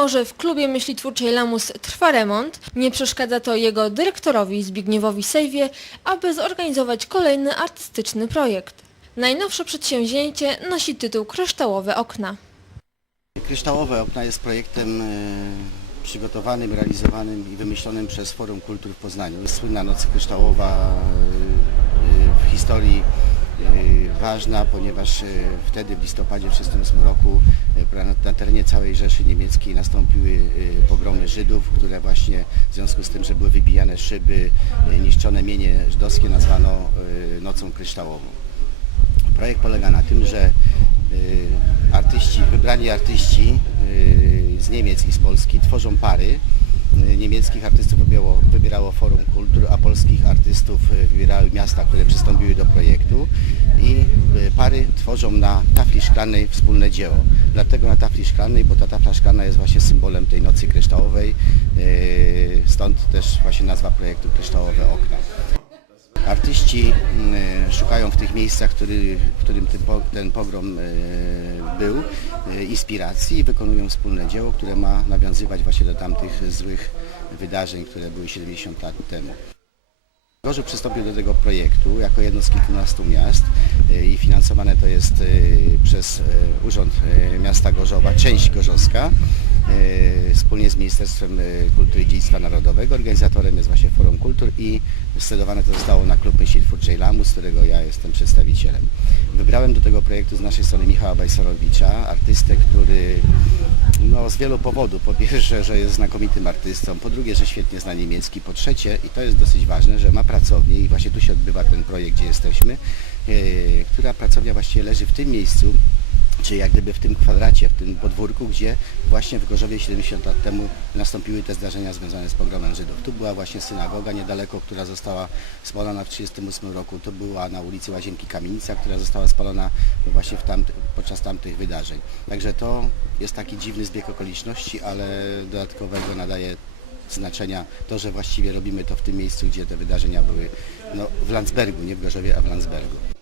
Mimo, że w klubie myślitwórczej Lamus trwa remont, nie przeszkadza to jego dyrektorowi Zbigniewowi Sejwie, aby zorganizować kolejny artystyczny projekt. Najnowsze przedsięwzięcie nosi tytuł Kryształowe okna. Kryształowe Okna jest projektem e, przygotowanym, realizowanym i wymyślonym przez Forum Kultur w Poznaniu. Słynna Noc Kryształowa e, e, w historii ważna, ponieważ e, wtedy w listopadzie 1938 roku e, na, terenie całej Rzeszy Niemieckiej nastąpiły e, pogromy Żydów, które właśnie w związku z tym, że były wybijane szyby, niszczone mienie żydowskie nazwano Nocą Kryształową. Projekt polega na tym, że artyści, wybrani artyści z Niemiec i z Polski tworzą pary. Niemieckich artystów wybierało, Forum Kultur, artystów y, wybierały miasta, które przystąpiły do projektu i y, pary tworzą na tafli szklanej wspólne dzieło. Dlatego na tafli szklanej, bo ta tafla szklana jest właśnie symbolem tej nocy kryształowej, y, stąd też właśnie nazwa projektu Kryształowe Okna. Artyści szukają w tych miejscach, który, w którym ten, po- ten pogrom e, był, e, inspiracji i wykonują wspólne dzieło, które ma nawiązywać właśnie do tamtych złych wydarzeń, które były 70 lat temu. Gorzów przystąpił do tego projektu jako jedno z kilkunastu miast e, i finansowane to jest e, przez e, Urząd Miasta Gorzowa, część gorzowska, wspólnie z Ministerstwem Kultury i Dziedzictwa Narodowego. Organizatorem jest właśnie Forum Kultur i scedowane to zostało na Klub Myśli Twórczej Lamus, którego ja jestem przedstawicielem. Wybrałem do tego projektu z naszej strony Michała Bajsorowicza, artystę, który z wielu powodów. Po pierwsze, że jest znakomitym artystą, po drugie, że świetnie zna niemiecki, po trzecie, i to jest dosyć ważne, że ma pracownię i właśnie tu się odbywa ten projekt, gdzie jesteśmy, e, która pracownia właściwie leży w tym miejscu, czy jak gdyby w tym kwadracie, w tym podwórku, gdzie właśnie w Gorzowie 70 lat temu nastąpiły te zdarzenia związane z pogromem Żydów. Tu była właśnie synagoga niedaleko, która została spalona w 1938 roku. Tu była na ulicy Łazienki kamienica, która została spalona właśnie tamty, podczas tamtych wydarzeń. Także to jest taki dziwny zbieg okoliczności, ale dodatkowego nadaje znaczenia to, że właściwie robimy to w tym miejscu, gdzie te wydarzenia były no, w Landsbergu, nie w Gorzowie, a w Landsbergu.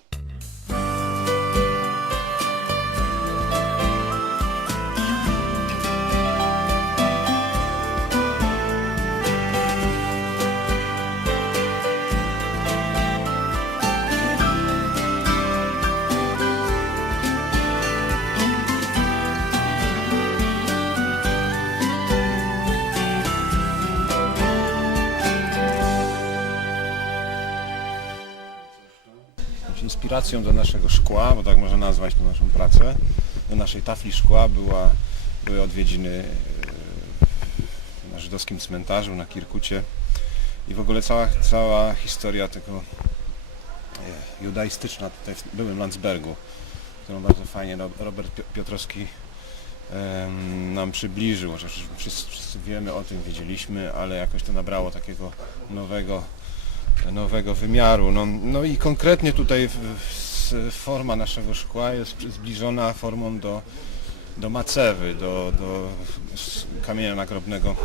Inspiracją do naszego szkła, bo tak można nazwać tę naszą pracę, do naszej tafli szkła była, były odwiedziny e, na żydowskim cmentarzu, na Kirkucie. I w ogóle cała, cała historia tego e, judaistyczna tutaj w byłym Landsbergu, którą bardzo fajnie Ro- Robert Pio- Piotrowski nam przybliżył, chociaż wszyscy wiemy o tym, wiedzieliśmy, ale jakoś to nabrało takiego nowego nowego wymiaru. No, no i konkretnie tutaj forma naszego szkła jest zbliżona formą do, do macewy, do, do kamienia nagrobnego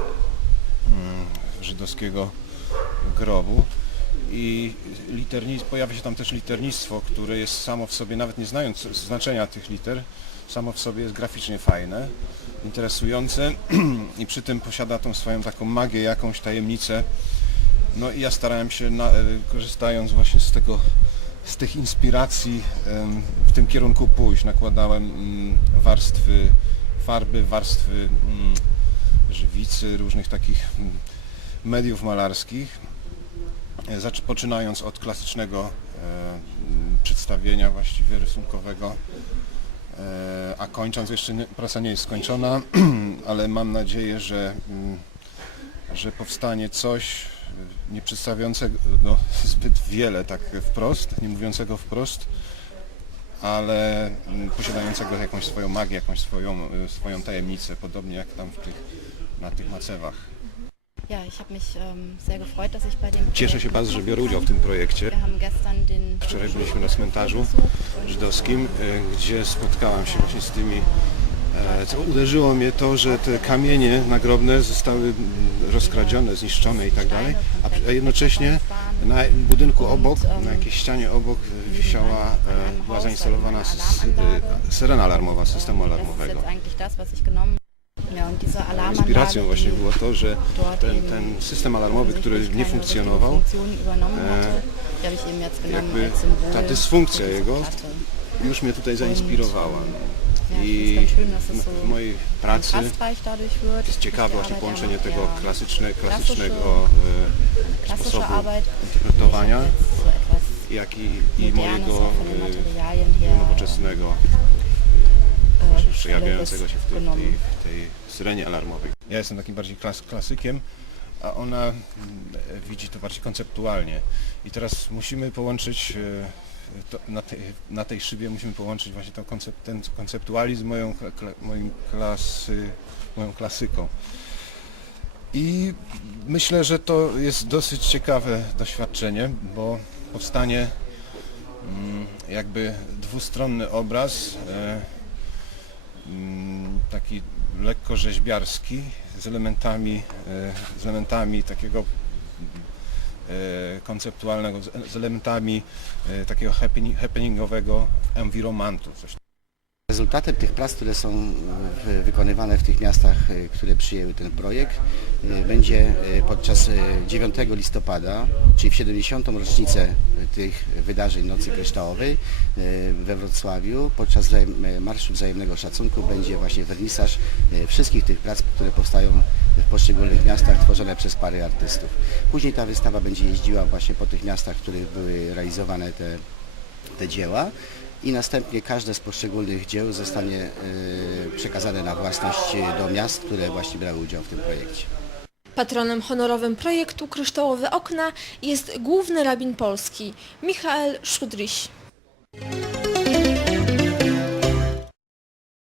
mm, żydowskiego grobu. I literni, pojawia się tam też liternictwo, które jest samo w sobie, nawet nie znając znaczenia tych liter, samo w sobie jest graficznie fajne, interesujące i przy tym posiada tą swoją taką magię, jakąś tajemnicę, no i ja starałem się, na, e, korzystając właśnie z tego, z tych inspiracji w tym kierunku pójść. Nakładałem mm, warstwy farby, warstwy mm, żywicy, różnych takich mm, mediów malarskich. E, poczynając od klasycznego e, przedstawienia właściwie rysunkowego, a kończąc, jeszcze praca nie jest skończona, ale mam nadzieję, że że powstanie coś nie przedstawiającego no, zbyt wiele tak wprost, nie mówiącego wprost, ale mm, posiadającego jakąś swoją magię, jakąś swoją, y, swoją tajemnicę, podobnie jak tam w tych, na tych macewach. Ja, ich habe mich ähm, sehr gefreut, dass ich bei dem Cieszę się bardzo, że biorę udział w tym projekcie. Wczoraj byliśmy na cmentarzu żydowskim, y, gdzie spotkałem się właśnie z tymi co uderzyło mnie to, że te kamienie nagrobne zostały rozkradzione, zniszczone i tak dalej, a jednocześnie na budynku obok, na jakiejś ścianie obok e, wisiała, e, była zainstalowana e, syrena alarmowa, systemu alarmowego. Inspiracją właśnie było to, że ten, ten system alarmowy, który nie funkcjonował, e, jakby ta dysfunkcja jego już mnie tutaj zainspirowała. I mojej pracy jest ciekawe właśnie połączenie tego klasyczne, klasycznego e, sposobu interpretowania, jak i, i mojego e, nowoczesnego, Schnelleres przejawiającego się w tej, tej, w tej syrenie alarmowej. Ja jestem takim bardziej klas, klasykiem, a ona mm, widzi to bardziej konceptualnie. I teraz musimy połączyć e, to, na, tej, na tej szybie musimy połączyć właśnie ten, koncept, ten konceptualizm moją, kla- moim klasy, moją klasyką. I myślę, że to jest dosyć ciekawe doświadczenie, bo powstanie mm, jakby dwustronny obraz, e, mm, taki lekko rzeźbiarski, z elementami, e, z elementami takiego konceptualnego, z- elementami e, takiego happening, happeningowego environmentu. Coś Rezultatem tych prac, które są w, wykonywane w tych miastach, e, które przyjęły ten projekt, e, będzie e, podczas e, 9 listopada, czyli w 70. rocznicę tych wydarzeń Nocy Kryształowej e, we Wrocławiu, podczas e, Marszu Wzajemnego Szacunku będzie właśnie wernisaż e, wszystkich tych prac, które powstają w poszczególnych miastach, tworzone przez pary artystów. Później ta wystawa będzie jeździła właśnie po tych miastach, w których były realizowane te te dzieła i następnie każde z poszczególnych dzieł zostanie e, przekazane na własność e, do miast, które właśnie brały udział w tym projekcie. Patronem honorowym projektu Kryształowe Okna jest główny rabin Polski Michael Szudryś. Thank you